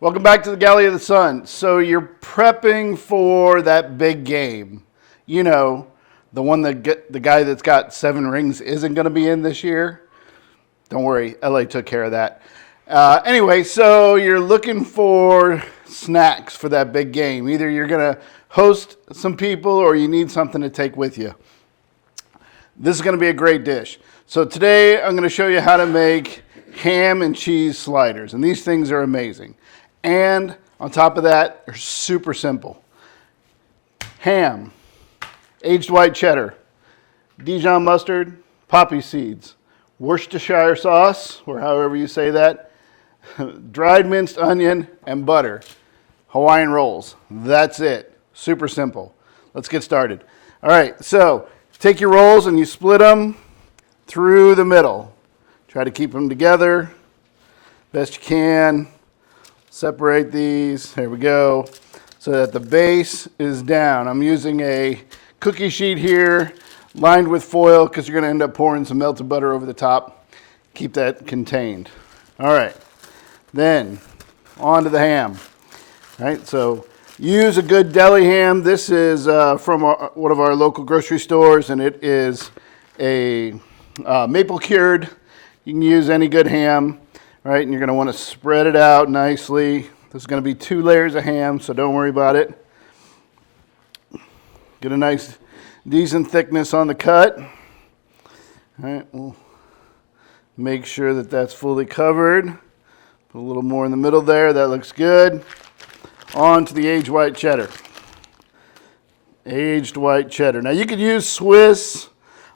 Welcome back to the Galley of the Sun. So you're prepping for that big game. You know, the one that the guy that's got 7 rings isn't going to be in this year. Don't worry, LA took care of that. Anyway, so you're looking for snacks for that big game. Either you're going to host some people or you need something to take with you. This is going to be a great dish. So today I'm going to show you how to make ham and cheese sliders. And these things are amazing. And on top of that, they're super simple. Ham, aged white cheddar, Dijon mustard, poppy seeds, Worcestershire sauce, or however you say that, dried minced onion, and butter. Hawaiian rolls. That's it. Super simple. Let's get started. All right, so take your rolls and you split them through the middle. Try to keep them together best you can. Separate these, there we go, so that the base is down. I'm using a cookie sheet here, lined with foil, because you're going to end up pouring some melted butter over the top. Keep that contained. All right, then on to the ham. All right, so use a good deli ham. This is from one of our local grocery stores, and it is a maple cured. You can use any good ham. Right, and you're going to want to spread it out nicely. There's going to be 2 layers of ham, so don't worry about it. Get a nice, decent thickness on the cut. All right, we'll make sure that that's fully covered. Put a little more in the middle there. That looks good. On to the aged white cheddar. Aged white cheddar. Now you could use Swiss.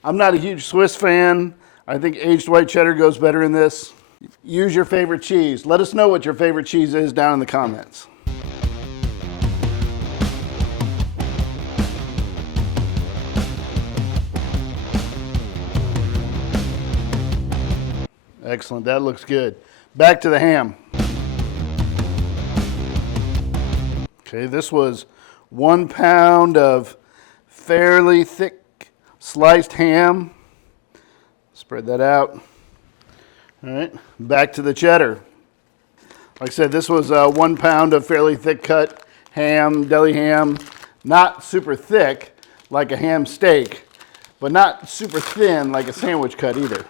I'm not a huge Swiss fan. I think aged white cheddar goes better in this. Use your favorite cheese. Let us know what your favorite cheese is down in the comments. Excellent, that looks good. Back to the ham. Okay, this was 1 pound of fairly thick sliced ham. Spread that out. All right, back to the cheddar. Like I said, this was 1 pound of fairly thick cut ham, deli ham. Not super thick like a ham steak, but not super thin like a sandwich cut either.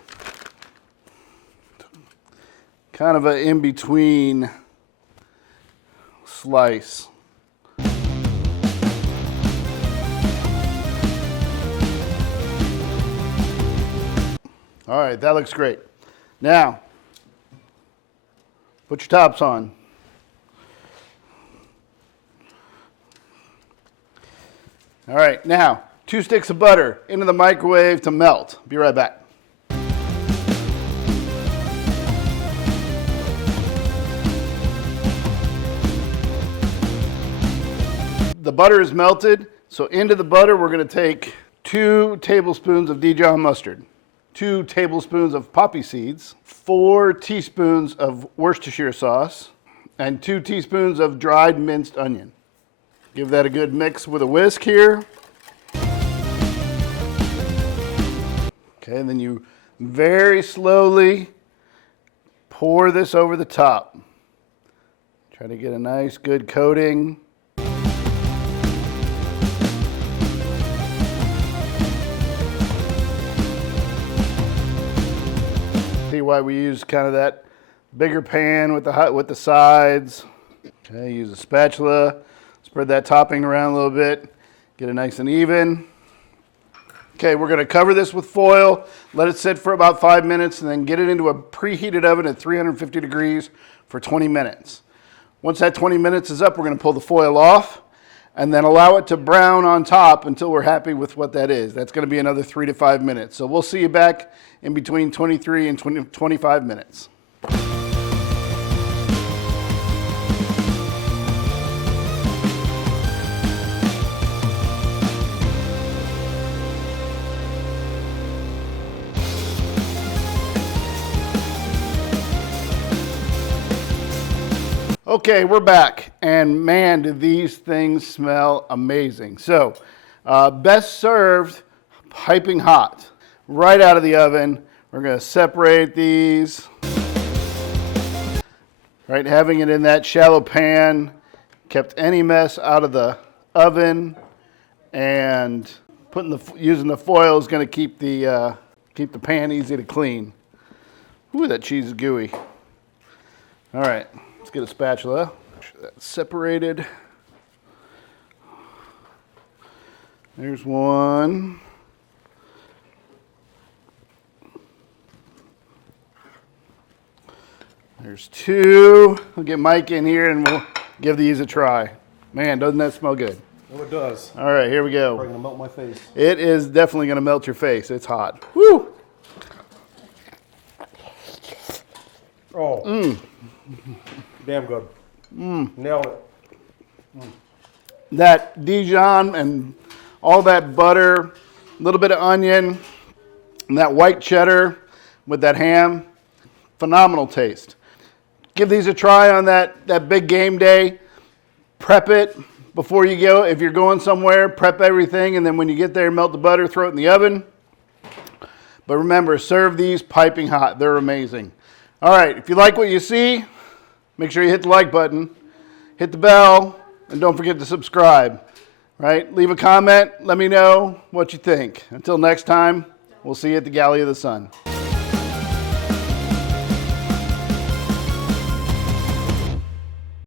Kind of an in-between slice. All right, that looks great. Now, put your tops on. All right, now, 2 sticks of butter into the microwave to melt. Be right back. The butter is melted, so into the butter we're going to take 2 tablespoons of Dijon mustard. 2 tablespoons of poppy seeds, 4 teaspoons of Worcestershire sauce, and 2 teaspoons of dried minced onion. Give that a good mix with a whisk here. Okay, and then you very slowly pour this over the top. Try to get a nice good coating. See why we use kind of that bigger pan with the sides. Okay, use a spatula, spread that topping around a little bit, get it nice and even. Okay, we're going to cover this with foil, let it sit for about 5 minutes, and then get it into a preheated oven at 350 degrees for 20 minutes. Once that 20 minutes is up, we're going to pull the foil off and then allow it to brown on top until we're happy with what that is. That's going to be another 3 to 5 minutes. So we'll see you back in between 23 and 25 minutes. Okay, we're back, and man, do these things smell amazing. So, best served piping hot, right out of the oven. We're going to separate these. Right, having it in that shallow pan kept any mess out of the oven, and using the foil is going to keep the pan easy to clean. Ooh, that cheese is gooey. All right, let's get a spatula. That's separated. There's one. There's two. I'll get Mike in here and we'll give these a try. Man, doesn't that smell good? Oh, it does. All right, here we go. Probably gonna melt my face. It is definitely gonna melt your face. It's hot. Woo! Oh. Damn good. Nailed it. That Dijon and all that butter, a little bit of onion, and that white cheddar with that ham, phenomenal taste. Give these a try on that big game day. Prep it before you go. If you're going somewhere, prep everything, and then when you get there, melt the butter, throw it in the oven. But remember, serve these piping hot. They're amazing. All right, if you like what you see, make sure you hit the like button, hit the bell, and don't forget to subscribe. Right? Leave a comment. Let me know what you think. Until next time, we'll see you at the Galley of the Sun.